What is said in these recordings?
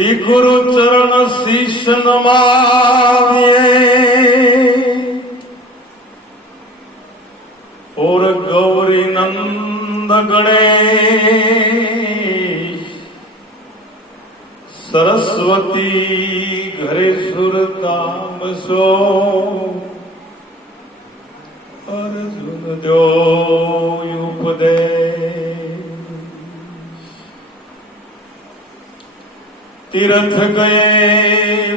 શ્રી ગુરુ ચરણ શીશ નમાવીએ ઓર ગૌરી નંદ ગણેશ સરસ્વતી ઘરે સુરતામ સો અર્જુન જો ઉપદેશ तीर्थ गए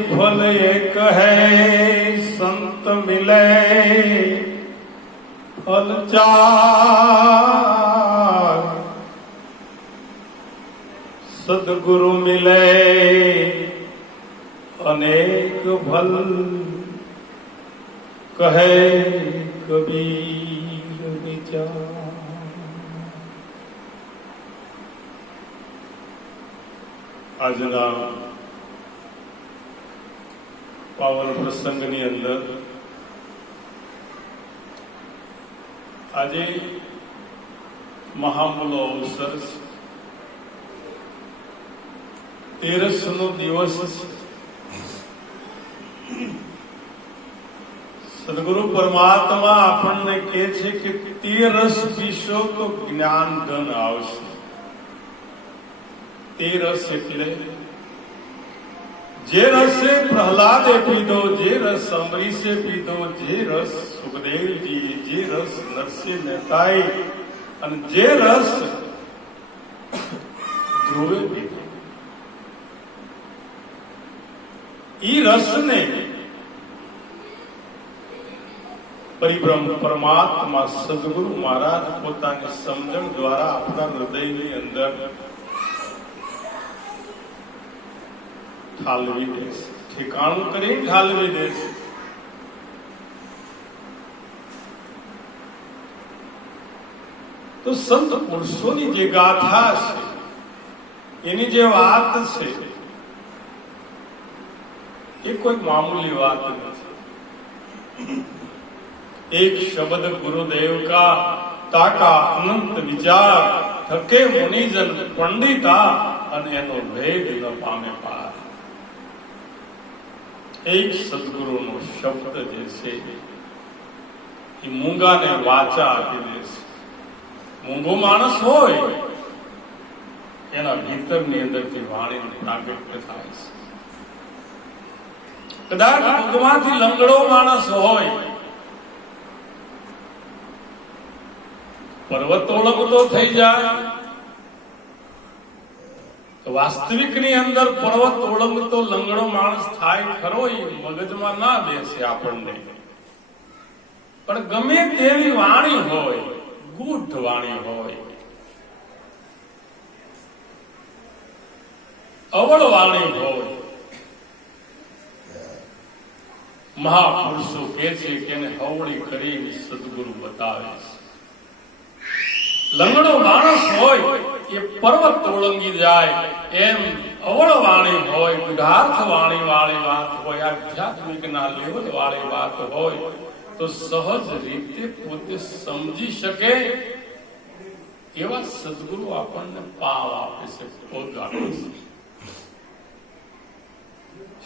फल एक है संत मिले फल चार सदगुरु मिले अनेक फल कहे कबीर विचार। આજના પાવન પ્રસંગની અંદર આજે મહામૂલો અવસર છે, તેરસનો દિવસ છે। સદગુરુ પરમાત્મા આપણને કહે છે કે તેરસ પીશો તો જ્ઞાન ધન આવશે। તે રસ એટલે જે રસે પ્રહલાદે પીધો, જે રસ અંબરીશે પીધો, જે રસ સુખદેવજી, જે રસ નરસિંહ મહેતાએ અને જે રસ ધ્રુવે પીધો, ઈ રસને પરિબ્રહ્મ પરમાત્મા સદગુરુ મહારાજ પોતાની સમજણ દ્વારા આપણા હૃદયની અંદર ઠાલવી દેશે, ઠેકાણું કરી ઠાલવી દેશે। તો સંત પુરુષોની જે ગાથા છે, એની જે વાત છે, એ કોઈ મામૂલી વાત નથી। એક શબ્દ ગુરુદેવ કા તાકા અનંત વિચાર થકે મુનિજન પંડિતા અને એનો ભેદ ન પામે પાર। એક સદગુરુનો શબ્દ જે છે એ મૂંગાને વાચા આપી દે છે। મૂંગો માણસ હોય એના ભીતરની અંદરથી વાણી પ્રાગટ્ય થાય છે। કદાચ મૂંગમાંથી લંગડો માણસ હોય, પર્વત ઓળંગતો થઈ જાય, વાસ્તવિક ની અંદર પર્વત ઓળંગતો લંગડો માણસ થાય ખરો, એ મગજમાં ના બેસે આપણને। પણ ગમે તેવી વાણી હોય, ગૂઢ વાણી હોય, અવળ વાણી હોય, મહાપુરુષો કે છે કે એને હવળી કરી સદગુરુ બતાવે છે। લંગડો માણસ હોય એ પર્વત ઓળંગી જાય એમ અવળ વાણી હોય, ગુઢાર્થ વાણી વાળી વાત હોય, આધ્યાત્મિક ના લેવલ વાળી વાત હોય તો સહજ રીતે પોતે સમજી શકે એવા સદગુરુ આપણને પાવ આપે છે, પગ આપે છે।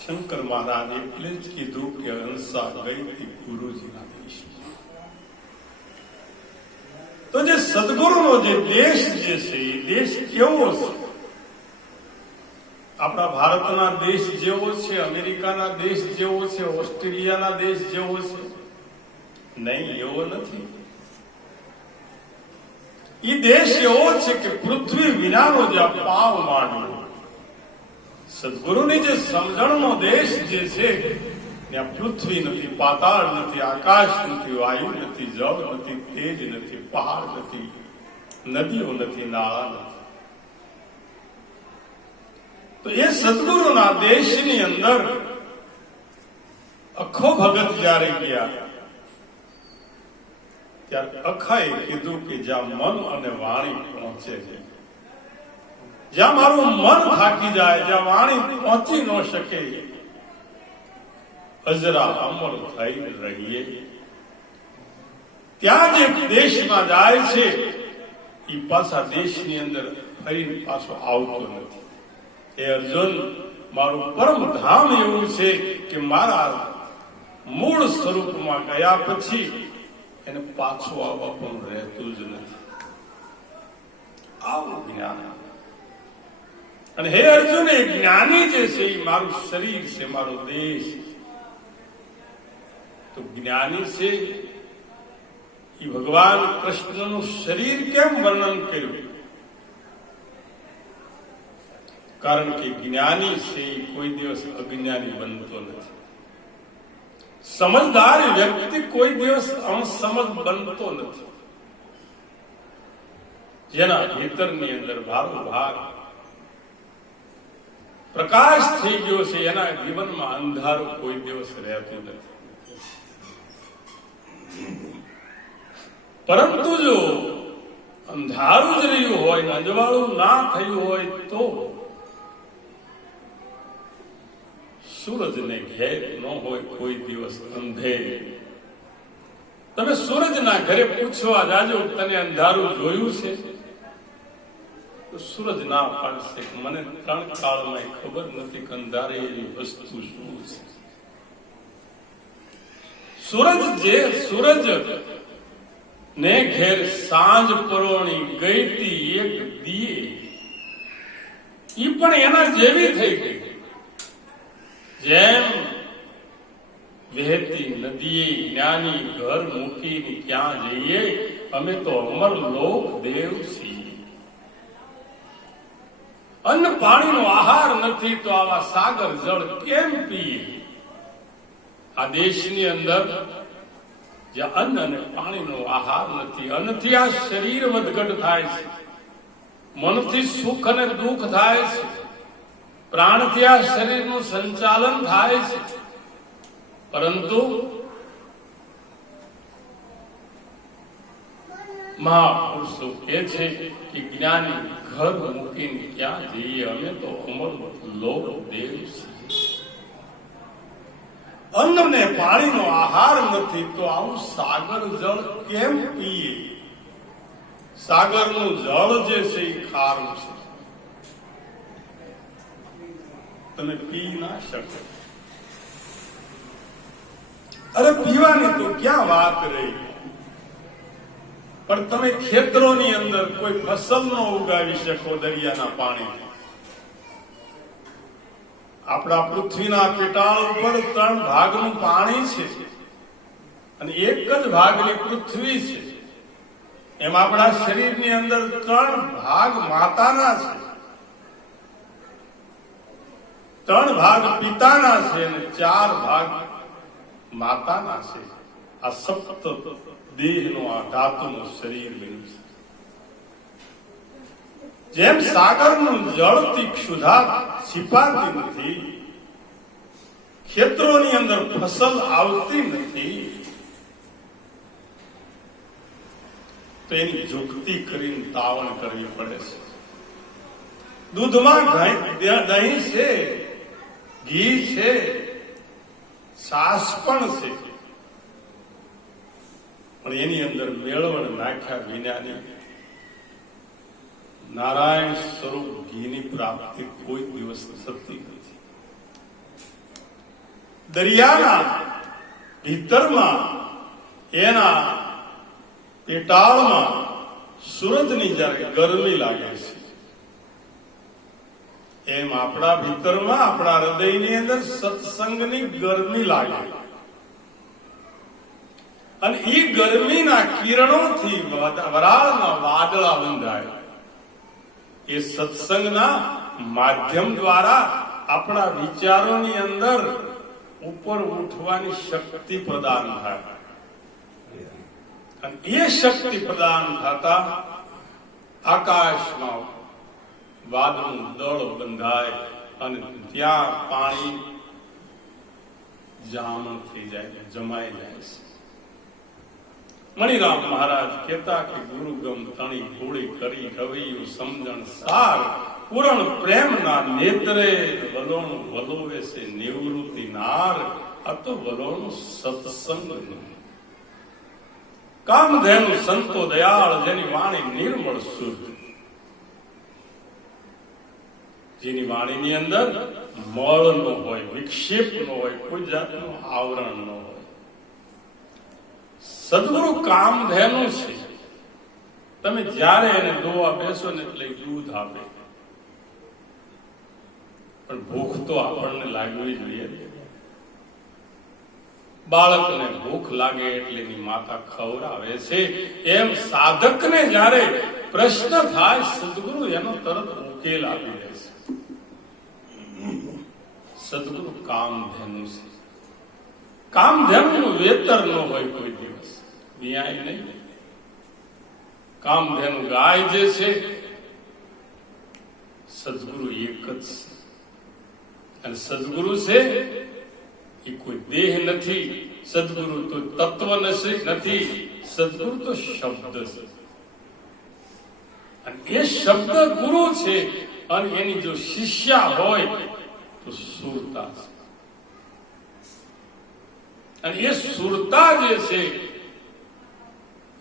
શંકર મહારાજ એટલે જ કીધું કે હંસા ગઈ હતી ગુરુજીના દેશ। તો જે સદગુરુનો જે દેશ જે છે એ દેશ કેવો છે? આપણા ભારતના દેશ જેવો છે, અમેરિકાના દેશ જેવો છે, ઓસ્ટ્રેલિયાના દેશ જેવો છે? નહીં, એવો નથી। એ દેશ એવો છે કે પૃથ્વી વિનાનો જ્યાં પાવ માંડ્યો, સદગુરુની જે સમજણનો દેશ જે છે ત્યાં પૃથ્વી નથી, પાતાળ નથી, આકાશ નથી, વાયુ નથી, જળ નથી, તેજ નથી, પહાડ નથી, નદીઓ નથી, નાળા નથી। તો એ સદગુરુના દેશની અંદર અખો ભગત જયારે ગયા ત્યારે અખાએ કીધું કે જ્યાં મન અને વાણી પહોંચે છે, જ્યાં મારું મન થાકી જાય, જ્યાં વાણી પહોંચી ન શકે, અજરા અમર થઈ રહીએ। ત્યાં જે દેશમાં જાય છે એ પાછા દેશની અંદર ફરી પાછો આવતો નથી। એ અર્જુન મારું પરમ ધામ એવું છે કે મારા મૂળ સ્વરૂપમાં ગયા પછી એને પાછું આવવા પણ રહેતું જ નથી. આવું જ્ઞાન. અને હે અર્જુન, એ જ્ઞાની જે છે એ મારું શરીર છે, મારો દેહ છે. તો જ્ઞાની છે એ ભગવાન કૃષ્ણનું શરીર કેમ વર્ણન કર્યું? કારણ કે જ્ઞાની છે એ કોઈ દિવસ અજ્ઞાની બનતો નથી. સમજદાર વ્યક્તિ કોઈ દિવસ અસમજ બનતો નથી. જેના ભીતરની અંદર ભારોભાર પ્રકાશ થઈ ગયો છે, એના જીવનમાં અંધારું કોઈ દિવસ રહેતું નથી. પરંતુ જો અંધારું જ રહ્યું હોય, અંજવાળું ના થયું હોય, તો સૂરજને ઘેર ન હોય કોઈ દિવસ અંધેર. તમે સૂરજના ઘરે પૂછવા જાજો, તને અંધારું જોયું છે? તો સૂરજ ના પાડશે, મને 3 કાળમાં ખબર નથી કે અંધારેલી વસ્તુ શું છે. સૂરજ ને ઘેર સાંજ પરોણી ગઈ તી એક દીએ, ઈ પણ એના જેવી થઈ ગઈ. જેમ વહેતી નદીએ જ્ઞાની ઘર મૂકીને ક્યાં જઈએ, અમે તો અમર લોક દેવ છીએ. અન્ન પાણીનો આહાર નથી તો આવા સાગર જળ કેમ પીએ? આ દેશની અંદર જ્યાં અન્ન અને પાણીનો આહાર નથી, અન્નથી આ શરીર વધઘટ થાય છે, મનથી સુખ અને દુઃખ થાય છે, પ્રાણથી આ શરીરનું સંચાલન થાય છે. પરંતુ મહાપુરુષો કહે છે કે જ્ઞાની ઘર મૂકીને ક્યાં જઈએ, અમે તો અમર લોક દેવ છીએ. અન્ન ને પાણીનો આહાર નથી તો આવું સાગર જળ કેમ પીએ? સાગરનું જળ જે છે એ ખારું છે, તમે પી ના શકો. અરે પીવાની તો ક્યાં વાત રહી, પણ તમે ખેતરોની અંદર કોઈ ફસલ ન ઉગાવી શકો દરિયાના પાણી. આપણા પૃથ્વીના પેટાળ ઉપર 3 ભાગનું પાણી છે અને 1 જ ભાગની પૃથ્વી છે. એમ આપણા શરીરની અંદર 3 ભાગ માતાના છે, 3 ભાગ પિતાના છે અને 4 ભાગ માતાના છે. આ સપ્ત દેહનો આ ધાતુનું શરીર બન્યું છે. જેમ સાગરનું જળથી ક્ષુધા છીપાતી નથી, ખેતરોની અંદર ફસલ આવતી નથી, તો એની જુગતી કરીને તાવણ કરવી પડે છે. દૂધમાં દહીં છે, ઘી છે, છાશ પણ છે, પણ એની અંદર મેળવણ નાખ્યા વિનાની નારાયણ સ્વરૂપ ઘીની પ્રાપ્તિ કોઈ દિવસ થતી નથી. દરિયાના ભીતરમાં એના પેટાળમાં સૂરજની જ્યારે ગરમી લાગે છે, એમ આપણા ભીતરમાં આપણા હૃદયની અંદર સત્સંગની ગરમી લાગે અને એ ગરમીના કિરણોથી વરાળના વાદળા બંધાય. એ સત્સંગના માધ્યમ દ્વારા આપણા વિચારોની અંદર ઉપર ઉઠવાની શક્તિ પ્રદાન થાય અને એ શક્તિ પ્રદાન થતા આકાશમાં વાદળનું દળ બંધાય અને ત્યાં પાણી જામણ થઈ જાય, જમાઈ જાય છે. મણિરામ મહારાજ કહેતા કે ગુરુ ગમ તણી ગોળી કરી રવૈયું સમજણ સાર, પૂરણ પ્રેમના નેત્રે વલોણ વલોવે છે નિવૃત્તિ નાર. આ તો વલોણ સત્સંગનું. કામધેનુ સંતો દયાળ, જેની વાણી નિર્મળ શુદ્ધ, જેની વાણીની અંદર મળ ન હોય, વિક્ષેપ ન હોય, કોઈ જાતનું આવરણ ન હોય. સદગુરુ કામધેનુ છે. તમે જ્યારે એને દોવા બેસો ને એટલે દૂધ આપે, પણ ભૂખ તો આપણને લાગવી જોઈએ. બાળકને ભૂખ લાગે એટલે એની માતા ખવડાવે છે. એમ સાધકને જ્યારે પ્રશ્ન થાય, સદગુરુ એનો તરત ઉકેલ આપી દે છે. સદગુરુ કામધેનુ છે. કામધેનુનું વેતર ન હોય કોઈ દિવસ, ન્યાય નહીં. કામધેનુ ગાય જે છે, સદગુરુ એક જ છે. અને સદગુરુ છે એ કોઈ દેહ નથી. સદગુરુ તો તત્વ નથી. સદગુરુ તો શબ્દ છે. અને એ શબ્દ ગુરુ છે. અને એની જો શિષ્યા હોય તો સુરતા છે. અને એ સુરતા જે છે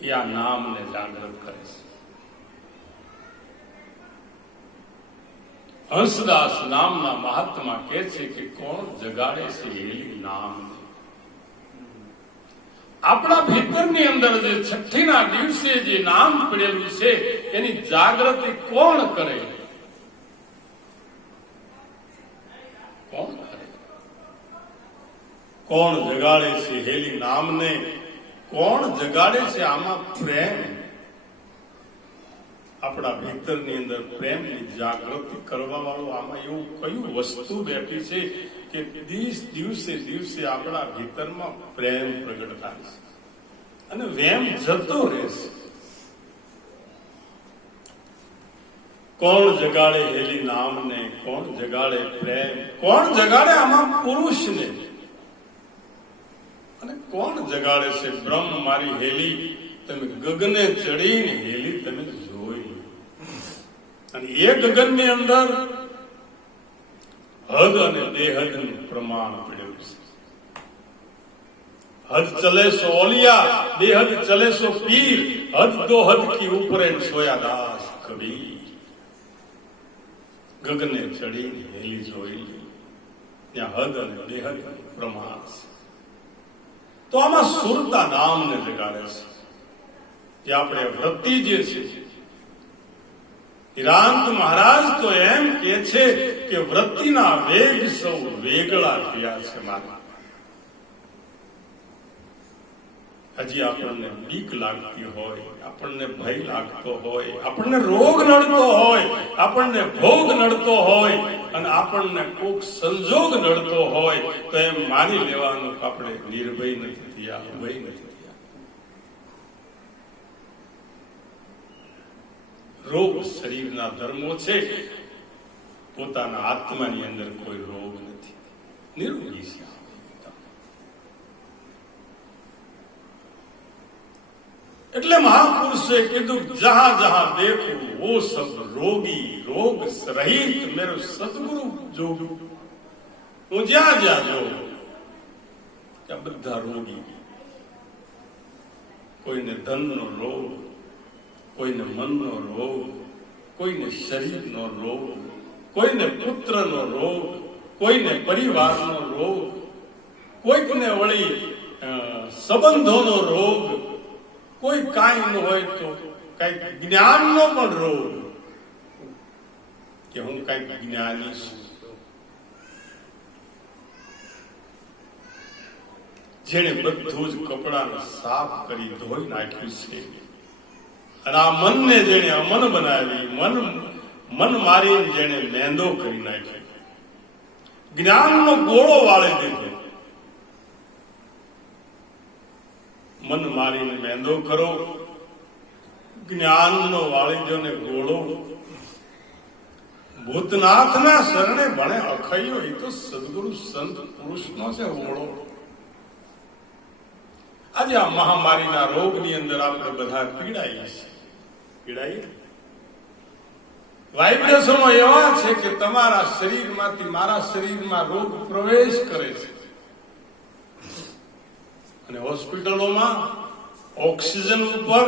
એ આ નામને જાગૃત કરે છે. હંસદાસ નામના મહાત્મા કહે છે કે કોણ જગાડે છે હેલી નામ. આપણા ભીતરની અંદર જે છઠ્ઠીના દિવસે જે નામ પડેલું છે એની જાગૃતિ કોણ કરે? કોણ કરે? કોણ જગાડે છે હેલી નામને? કોણ જગાડે છે આમાં પ્રેમ? આપણા ભીતરની અંદર પ્રેમની જાગૃતિ કરવા વાળું આમાં એવું કયું વસ્તુ બેઠી છે કે દિવસે દિવસે આપણા ભીતરમાં પ્રેમ પ્રગટ થાય છે અને વેમ જતો રહેશે. કોણ જગાડે હેલી નામને? કોણ જગાડે પ્રેમ? કોણ જગાડે આમાં પુરુષને? અને કોણ જગાડે છે બ્રહ્મ મારી હેલી? તમે ગગને ચડીને હેલી તમે જોઈ. અને એ ગગનની અંદર હદ અને બેહદનું પ્રમાણ પડ્યું છે. હદ ચલે સો ઓલિયા, બેહદ ચલે સો પીર. હદ દો હદ કી ઉપરે સોયા દાસ કબીર. ગગને ચડીને હેલી જોઈ, ત્યાં હદ અને બેહદ પ્રમાણ છે. તો આમાં સુરતા નામને જગાડે છે. જે આપણે વૃત્તિ જે છે, હિરાંત મહારાજ તો એમ કે છે કે વૃત્તિના વેગ સૌ વેગળા થયા છે. મારા હજી આપણને બીક લાગતી હોય, આપણને ભય લાગતો હોય, આપણને રોગ નડતો હોય, આપણને ભોગ નડતો હોય અને આપણને કોક સંજોગ નડતો હોય તો એમ માની લેવાનું કે આપણે નિર્ભય નથી થયા, ભય નથી થયા. રોગ શરીરના ધર્મો છે, પોતાના આત્માની અંદર કોઈ રોગ નથી, નિરોગી છે. એટલે મહાપુરુષે કીધું જહાં જહાં દેખું વો સબ રોગી, રોગ રહિત મેરો સદગુરુ જોગુ. હું જ્યાં જ્યાં જોઉં ત્યાં બધા રોગી. કોઈને ધનનો રોગ, કોઈને મનનો રોગ, કોઈને શરીરનો રોગ, કોઈને પુત્રનો રોગ, કોઈને પરિવારનો રોગ, કોઈકને વળી સંબંધોનો રોગ, કોઈ કાંઈ ન હોય તો કઈક જ્ઞાનનો પણ રોગ કે હું કઈક જ્ઞાની છું. જેને બધું જ કપડાને સાફ કરી ધોઈ નાખ્યું છે અને આ મનને જેને અમન બનાવી, મન મારીને જેને મેંદો કરી નાખ્યો, જ્ઞાનનો ગોળો વાળી દીધો. મન મારીને મેંદો કરો, જ્ઞાનનો વાળી દો ને ગોળો. ભૂતનાથના શરણે ભણે અખૈયો, એ તો સદગુરુ સંત પુરુષનો છે ઓળો. આજે આ મહામારીના રોગની અંદર આપણે બધા પીડાઈએ છીએ. વાઇબ્રેશનો એવા છે કે તમારા શરીરમાંથી મારા શરીરમાં રોગ પ્રવેશ કરે છે. અને હોસ્પિટલોમાં ઓક્સિજન ઉપર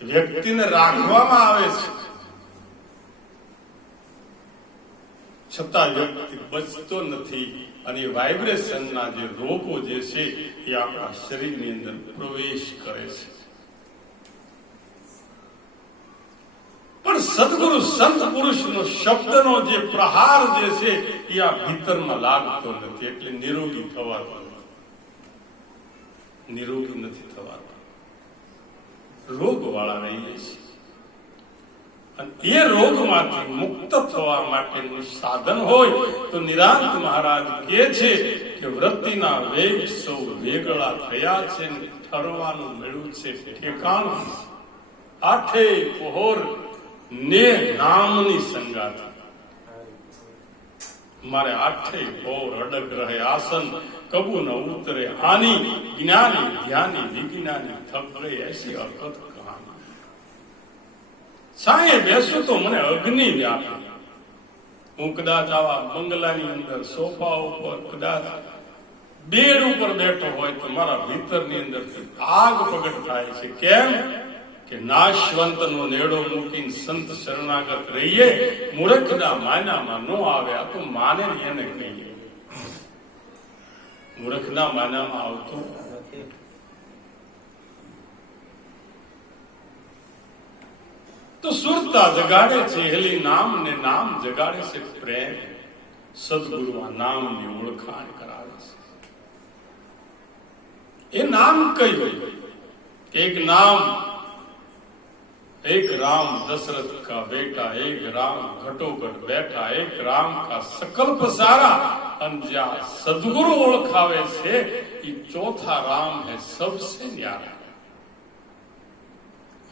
વ્યક્તિને રાખવામાં આવે છે. છતાં વ્યક્તિ બચતો નથી અને વાઇબ્રેશનના જે રોગો જે છે એ આપણા શરીરની અંદર પ્રવેશ કરે છે. પણ સદગુરુ સંત પુરુષનો શબ્દનો જે પ્રહાર જે છે એ આ ભીતરમાં લાગતો નથી, એટલે નિરોગી થવાતો નથી. નિરોગી નથી થવાતો, રોગ વાળા રહીએ છીએ. અને એ રોગમાંથી મુક્ત થવા માટેનું સાધન હોય તો નિરાંત મહારાજ કહે છે કે વૃત્તિના વેગ સૌ વેગળા થયા છે ને ઠરવાનું મળ્યું છે ઠેકાણું. આઠે પહોર ને નામની સંગાત, મારે આઠે પહોર અડગ રહે આસન, કબુ ન ઉતરે આની, જ્ઞાની ધ્યાની વિજ્ઞાની થપરે એસી અકત કહાની. સાંયે બેસું તો મને અગ્નિ વ્યાપે. હું કદાચ આવા બંગલાની અંદર સોફા ઉપર, કદાચ બેડ ઉપર બેઠો હોય તો મારા ભીતરની અંદર આગ પ્રગટ થાય છે. કેમ કે નાશવંત નો નેડો મૂકીને સંત શરણાગત રહીએ, મૂર્ખના માનામાં ન આવે. આ તો માને એને કહીએ, મૂર્ખના માનામાં આવતો તો સુરતા જગાડે છે હેલી નામ ને નામ જગાડે છે પ્રેમ. સદગુરુ આ નામની ઓળખાણ કરાવે છે. એ નામ કયું? એક નામ, एक राम दशरथ का बेटा, एक राम घटोघट बैठा, एक राम का सकल पसारा. अंजा सदगुरु ओळखावे छे ई चौथा राम है सबसे न्यारा.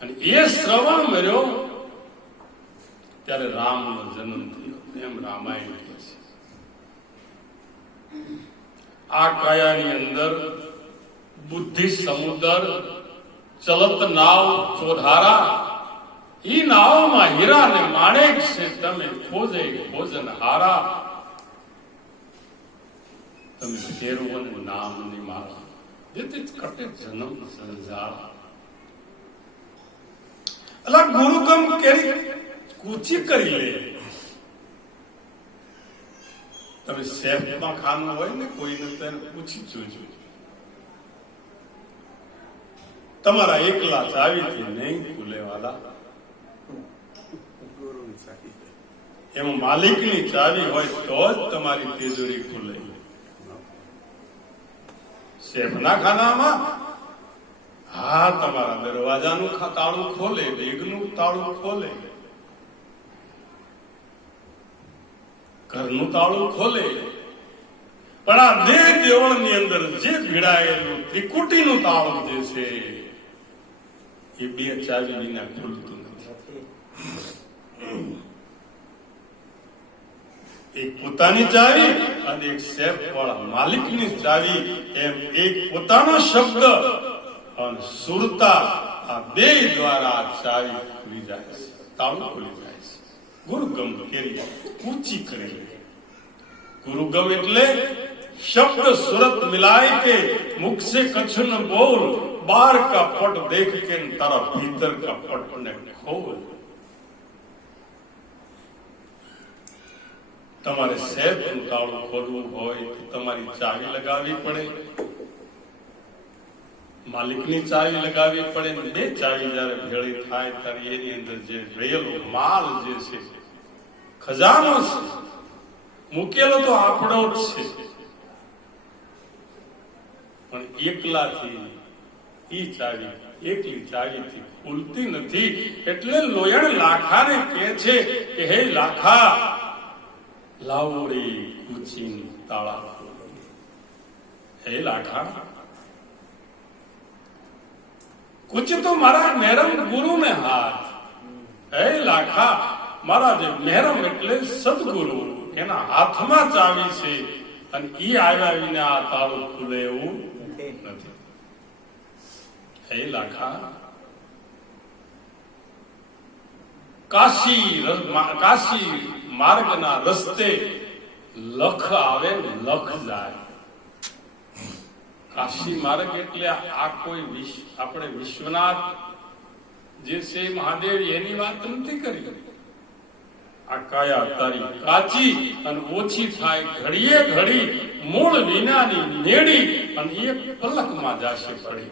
અને એ શ્રવણ મળ્યો ત્યારે રામનો જન્મ થયો, એમ રામાયણ કહે છે. આ કાયાની અંદર બુદ્ધિ સમુદ્ર, ચલત નાવ ચોધારા. ઈ નાવમાં હીરા ને માણેક છે, તમે ખોજે ભોજન હારા. તમે ફેરવો ને નામની માળા, જેથી કટે જન્મ સંસાર. અલા ગુરુકમ કેરી કૂચી કરી લે. તમે સેફમાં ખાનું હોય ને કોઈને તેને પૂછી જોજો. તમારા એકલા ચાવીથી નહીં ખુલે વાલા. એમાં માલિકની ચાવી હોય તો જ તમારી તિજોરી ખુલે. શેફના ખાનામાં હા તમારા દરવાજાનું તાળું ખોલે, બેગનું તાળું ખોલે, ઘરનું તાળું ખોલે. પણ આ દેહ દેવળની અંદર જે ભીડાયેલું ત્રિકુટીનું તાળું જે છે એ બે ચાવી વિના ખુલતું નથી. એક પોતાની ચાવી અને એક શેફ વાળા માલિકની ચાવી. એમ એક પોતાનો શબ્દ અને સુરતા, આ બે દ્વારા ચાવી ખુલી જાય છે, તાળું ખુલી જાય છે. ગુરુગમ કેરી ઊંચી કરી. ગુરુગમ એટલે शब्द सूरत मिलाए के मुख से कछु न बोल, बाहर का पट देख के तारा भीतर का पट ने खोल. તમારે સેફનું તાળું ખોલવું હોય તો તમારી ચાવી લગાવવી પડે, માલિકની ચાવી લગાવવી પડે. બે ચાવી જયારે ભેળી થાય ત્યારે એની અંદર જે રહેલો માલ જે છે, ખજાનો છે, મૂકેલો તો આપણો જ છે, પણ એકલાથી ઈ ચાવી, એકલી ચાવીથી ખુલતી નથી. એટલે લોયણ લાખાને કહે છે કે હે લાખા, લાવડી કુચીન તાળા. હે લાખા, કુચ તો મારા મહેરમ ગુરુ ને હાથ. હે લાખા, મારા જે મહેરમ એટલે સદગુરુ, એના હાથમાં ચાવી છે. અને ઈ આવ્યા વિના આ તાળું ખુલે એવું નથી. હે લાખા, કાશી માર્ગના રસ્તે લખ આવે લખ જાય. કાશી માર્ગ એટલે આ કોઈ આપણે વિશ્વનાથ જે છે મહાદેવ એની વાત નથી કરી. આ કાયા તારી કાચી અને ઓછી થાય ઘડીએ ઘડી મૂળ વિનાની નેડી અને એક પલકમાં જાશે પડી.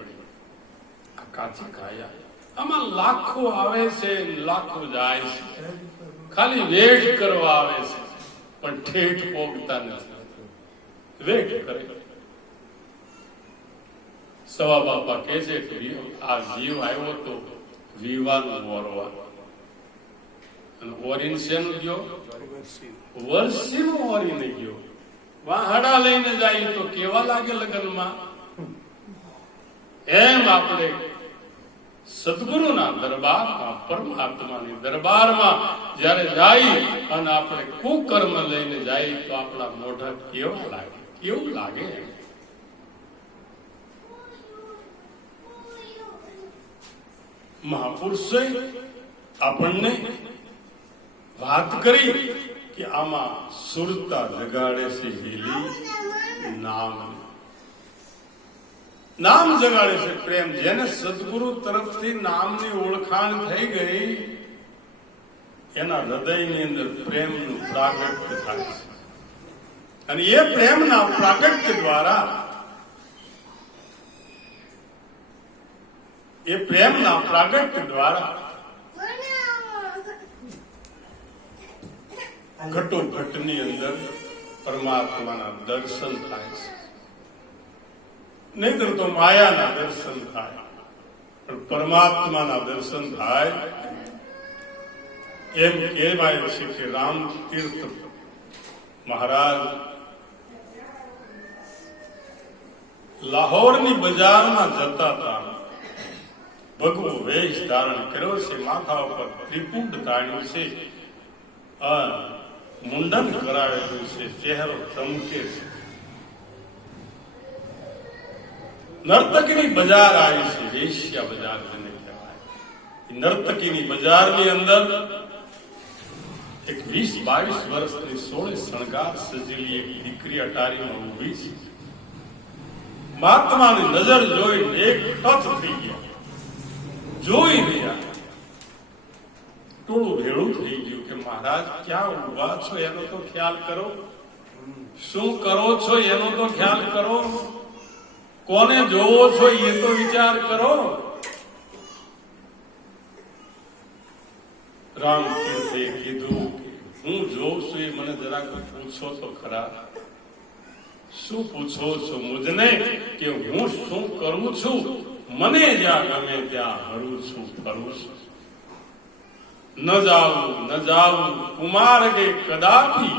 આ કાચી કાયા આમાં લાખો આવે છે લાખો જાય છે, ખાલી વેટ કરવા આવે છે પણ ઠેઠ પોગતા નથી, વેટ કરે. સવા બાપા કહે છે કે આ જીવ આવ્યો તો વિવાનું ઓરવા, અને ઓરીને શેનું ગયો? વર્ષીનું ઓરીને ગયો. વાહડા લઈને જાય તો કેવા લાગે લગ્નમાં? એમ આપણે સદગુરુના દરબારમાં, પરમાત્માની દરબારમાં જયારે જાય અને આપણે કુકર્મ લઈને જાય તો આપણા મોઢા કેવા લાગે? કેવું લાગે? મહાપુરુષોએ આપણને વાત કરી કે આમાં સુરતા જગાડે છે હેલી નામ, નામ જગાડે છે પ્રેમ. જેને સદગુરુ તરફથી નામની ઓળખાણ થઈ ગઈ એના હૃદયની અંદર પ્રેમનું પ્રાગટ્ય થાય છે, અને એ પ્રેમના પ્રાગટ્ય દ્વારા ઘટોઘટની અંદર પરમાત્માના દર્શન થાય છે. નહીતર તો માયાના દર્શન થાય, પણ પરમાત્માના દર્શન થાય. એમ કહેવાય છે કે રામતીર્થ મહારાજ લાહોરની બજારમાં જતા હતા. ભગવો વેશ ધારણ કર્યો છે, માથા ઉપર ત્રિપુંડ તાણ્યું છે, મુંડન કરાવેલું છે, ચહેરો ચમકે છે. નર્તકીની બજાર આવી છે, વેશ્યા બજાર જેને કહેવાય. નર્તકીની બજારની અંદર એક 20-22 વર્ષની 16 શણગાર સજેલી એક દીકરી અટારીમાં ઊભી છે. મહાત્માની નજર જોઈ એક ટચ થઈ ગયા, જોઈ રહ્યા. ટોળું ભેળું થઈ ગયું કે મહારાજ ક્યાં ઉભા છો એનો તો ખ્યાલ કરો, શું કરો છો એનો તો ખ્યાલ કરો, કોને જોવો છો એ તો વિચાર કરો. રામતીર્થે કીધું હું જોઉં છું એ મને જરાક પૂછો તો ખરા. શું પૂછો છો મુજને? કે હું શું કરું છું? મને જ્યાં ગમે ત્યાં હરું છું, ફરું છું. ન જાવું કુમાર કે કદાપી